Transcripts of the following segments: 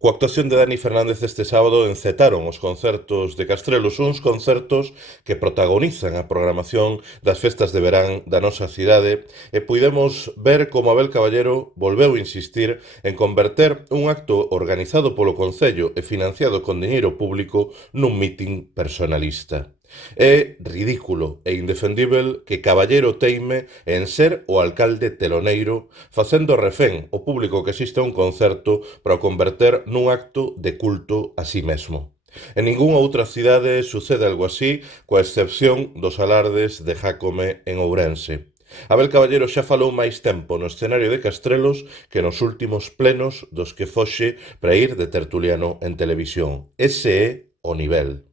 Coa actuación de Dani Fernández este sábado encetaron os concertos de Castrelos, uns concertos que protagonizan a programación das festas de verán da nosa cidade e puidemos ver como Abel Caballero volveu insistir en converter un acto organizado polo Concello e financiado con diñeiro público nun mitin personalista. É ridículo e indefendível que Caballero teime en ser o alcalde teloneiro facendo refén o público que asiste a un concerto para o converter nun acto de culto a sí mesmo. En ningunha outra cidade sucede algo así, coa excepción dos alardes de Jácome en Ourense. Abel Caballero xa falou máis tempo no escenario de Castrelos que nos últimos plenos dos que foxe para ir de tertuliano en televisión. Ese é o nivel.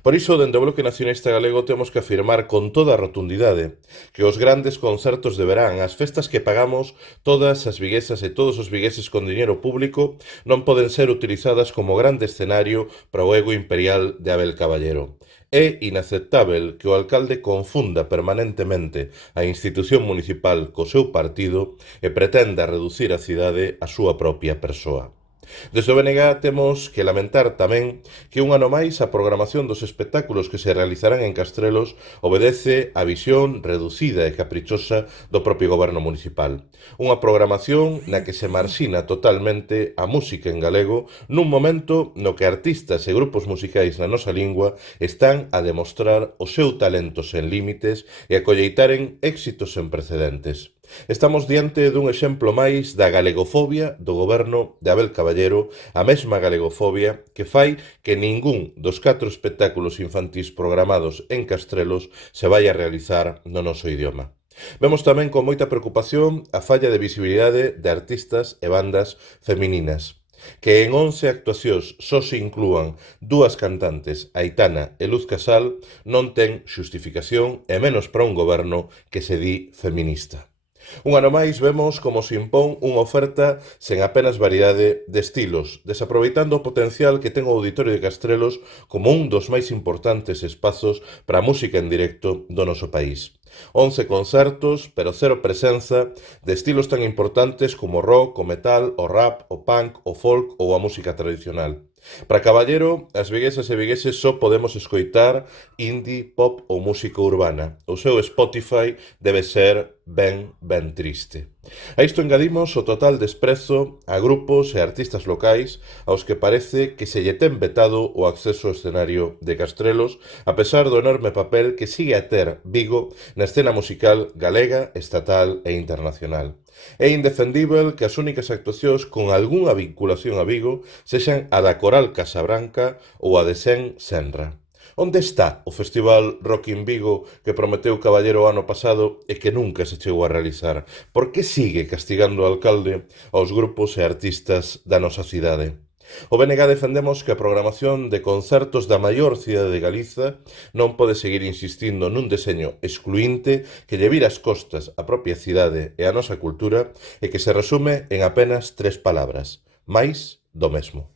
Por iso, dende o Bloque Nacionalista Galego temos que afirmar con toda a rotundidade que os grandes concertos de verán, as festas que pagamos todas as viguesas e todos os vigueses con diñeiro público, non poden ser utilizadas como grande escenario para o ego imperial de Abel Caballero. É inaceptável que o alcalde confunda permanentemente a institución municipal co seu partido e pretenda reducir a cidade á súa propia persoa. Desde o BNG temos que lamentar tamén que un ano máis a programación dos espectáculos que se realizarán en Castrelos obedece á visión reducida e caprichosa do propio goberno municipal. Unha programación na que se marxina totalmente a música en galego nun momento no que artistas e grupos musicais na nosa lingua están a demostrar o seu talento sen límites e a colleitaren éxitos sen precedentes. Estamos diante dun exemplo máis da galegofobia do goberno de Abel Caballero, a mesma galegofobia que fai que ningún dos 4 espectáculos infantís programados en Castrelos se vai a realizar no noso idioma. Vemos tamén con moita preocupación a falla de visibilidade de artistas e bandas femininas, que en 11 actuacións só se inclúan 2 cantantes, Aitana e Luz Casal, non ten xustificación e menos para un goberno que se di feminista. Un ano máis vemos como se impón unha oferta sen apenas variedade de estilos, desaproveitando o potencial que ten o Auditorio de Castrelos como un dos máis importantes espazos para a música en directo do noso país. 11 concertos, pero cero presenza de estilos tan importantes como o rock, o metal, o rap, o punk, o folk ou a música tradicional. Para Caballero, as viguesas e vigueses só podemos escoitar indie, pop ou música urbana. O seu Spotify debe ser ben triste. A isto engadimos o total desprezo a grupos e artistas locais aos que parece que se lle ten vetado o acceso ao escenario de Castrelos, a pesar do enorme papel que sigue a ter Vigo na escena musical galega, estatal e internacional. É indefendível que as únicas actuacións con algunha vinculación a Vigo sexan a da Coral Casabranca ou a de Sen Senra. Onde está o Festival Rock in Vigo que prometeu Caballero o ano pasado e que nunca se chegou a realizar? Por que sigue castigando o alcalde aos grupos e artistas da nosa cidade? O BNG defendemos que a programación de concertos da maior cidade de Galiza non pode seguir insistindo nun deseño excluínte que lle vira as costas á propia cidade e á nosa cultura e que se resume en apenas 3 palabras: máis do mesmo.